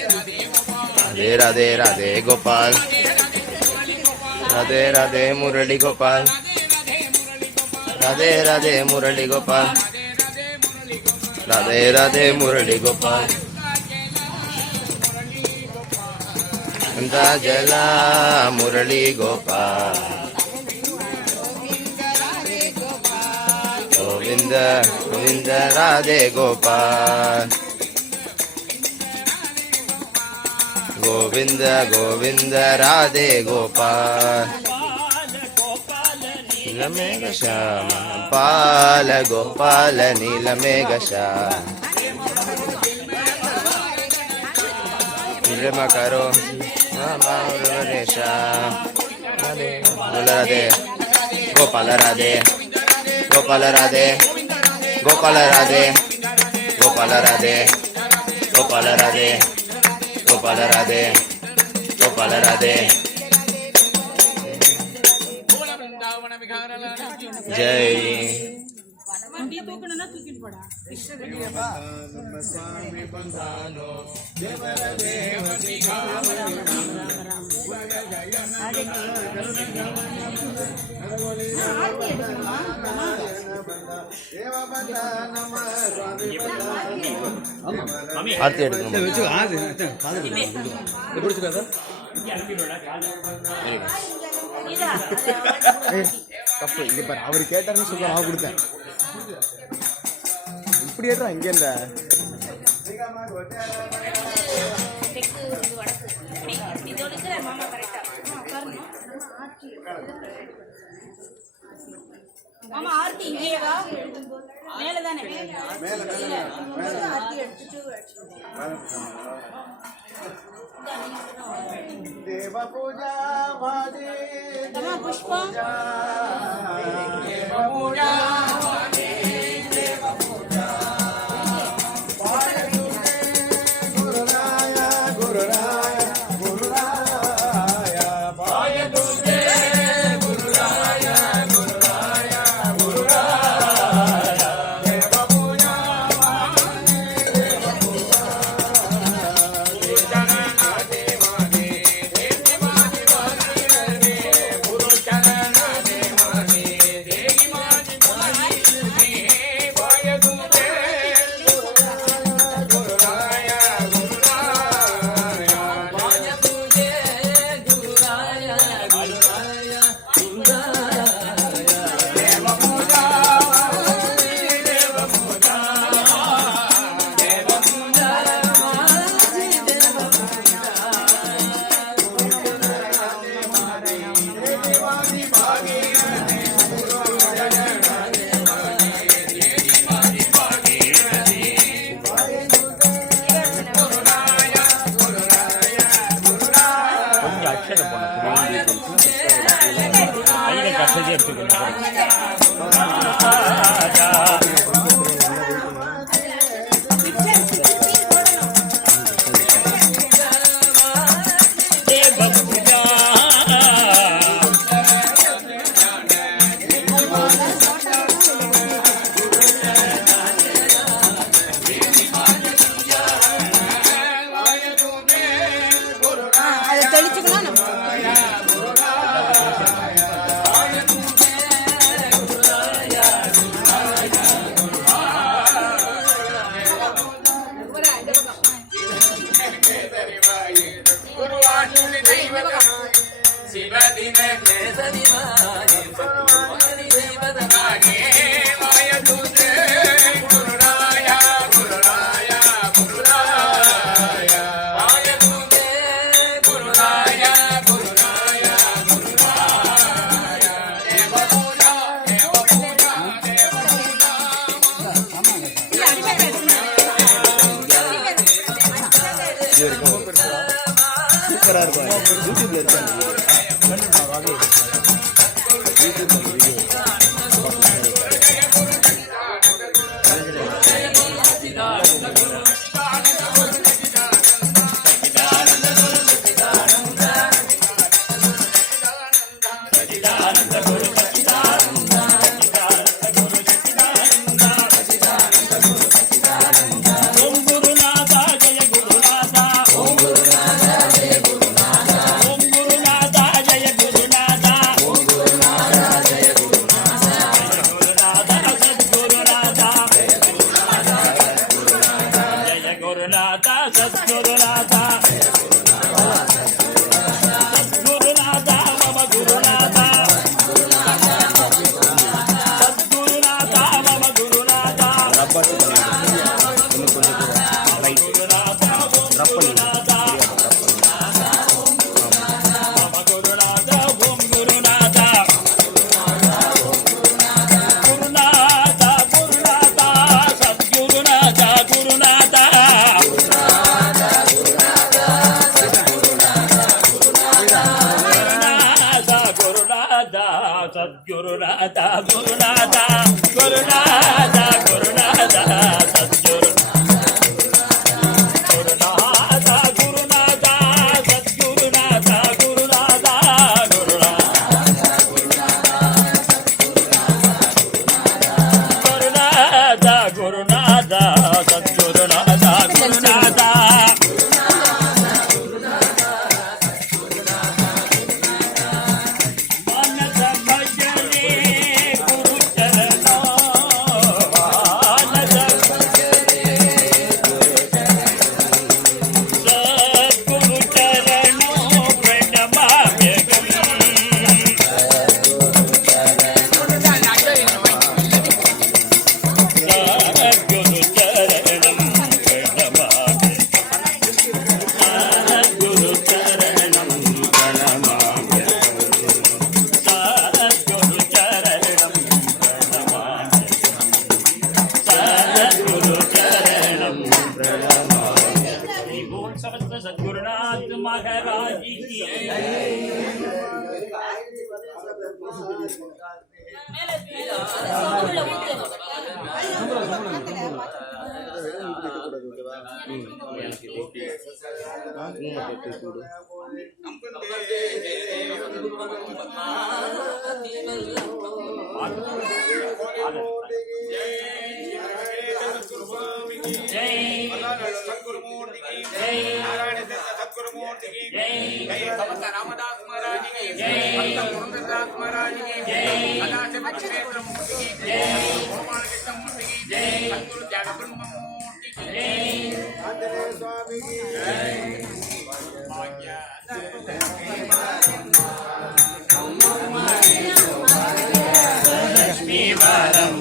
राधे राधे राधे गोपाल, राधे राधे मुरली गोपाल, राधे राधे मुरली गोपाल, राधे राधे मुरली गोपाल, जला मुरली गोपाल, गोविंद गोविंद राधे गोपाल, गोविंद गोविंद राधे गोपाल, नीलमेघ श्याम पाल गोपाल नीलमेघ श्याम, नीलम करो राधे गोपाल राधे गोपाल राधे गोपाल राधे गोपाल राधे गोपाल राधे गोपाल राधे गोपाल राधे जय आरती தப்பு இங்க பாரு, அவர் கேட்டாருன்னு சொல்ல நான் கொடுத்தேன். இப்படி ஏற்றா இங்க இல்ல மாமா ஆர்த்தி இங்கேவா மேல தானே ஆர்த்தி எடுத்துட்டு देव पूजा भादे पुष्प देव पूजा भादे देव पूजा गुरुराया गुरुराया गुरुराया पाय तुझे गुरुराया गुरुराया गुरुराया देव पूजा भादे देव पूजा சூப்பரா இருக்கும். யூடியூப்ல இருக்காங்க. गुरुनाथ गुरुनाथ गुरुनाथ सद्गुरु गुरुनाथ गुरुनाथ सद्गुरुनाथ गुरुनाथ गुरुनाथ गुरुनाथ सद्गुरुनाथ गुरुनाथ सद्गुरुनाथ महाराज की समस्त रामदास महाराज की जय, पुरंदरदास महाराज की जय, अनाथ क्षेत्र मूर्ति की जय, गोपाल कृष्ण मूर्ति की जय, सद्गुरु त्यागब्रह्म मूर्ति की जय, आंजनेय स्वामी की जय। लक्ष्मी वरम